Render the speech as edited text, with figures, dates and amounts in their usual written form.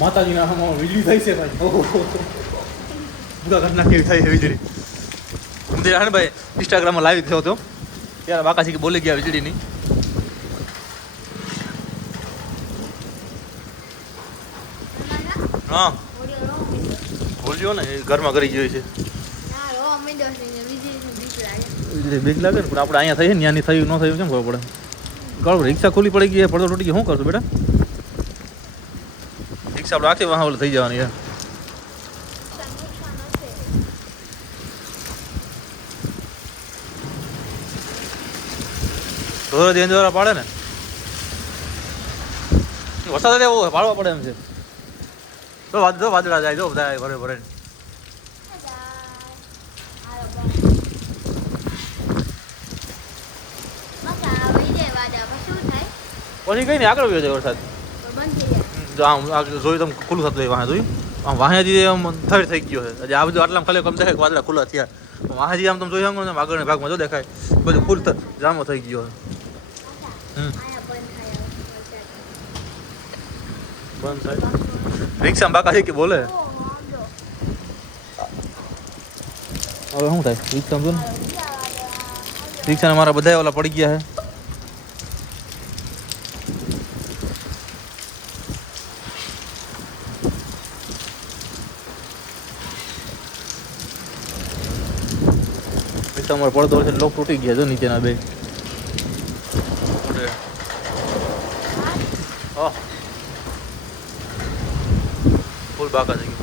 માતાજીના હાથમાં વીજળી થઈ છે ભાઈ. ઓહો બધા ઘટના કેવી થઈ છે વીજળી. હું તો જાણે ભાઈ ઇન્સ્ટાગ્રામમાં લાઈવ થયો હતો ત્યારે બાકાજી કે બોલી ગયા વીજળીની. હા બોલજો ને એ ઘરમાં કરી જોઈએ છે. બીક લાગે ને પણ આપણે અહીંયા થઈ ને ત્યાંની થયું ન થયું કેમ ખબર પડે. કળ રિક્ષા ખુલ્લી પડી ગઈ પડતો તૂટી ગયો શું કરશું બેટા. રિક્ષા આપણે આખી વાહ થઈ જવાની યાર. ઢોરો દેન દ્વારા પાડે ને વરસાદ એવો પાડવા પડે એમ છે. તો વાદળા જાય તો બધા ભરે ભરે. પછી કઈ નહીં આગળ જાય વરસાદ. આમ જોયું તમે ખુલ્લું થતું હોય વાહ જોયું આમ વાહેજી આમ થર્ડ થઈ ગયો છે. આ બધું આટલા ખાલી કમ દેખાય વાદળા ખુલ્લા થયા. વાહેજી આમ તમે જોઈ શકો ને આગળના ભાગમાં જો દેખાય બધું ફૂલ જામો થઈ ગયો છે. બંધ થાય રિક્ષામાં બાકા કે બોલે હવે શું થાય રિક્ષામાં જો ને રિક્ષાને મારા બધા ઓલા પડી ગયા છે. તમારે પડતો છે લોક તૂટી ગયા જો નીચેના બે. ફૂલ બાકા થઈ ગયા.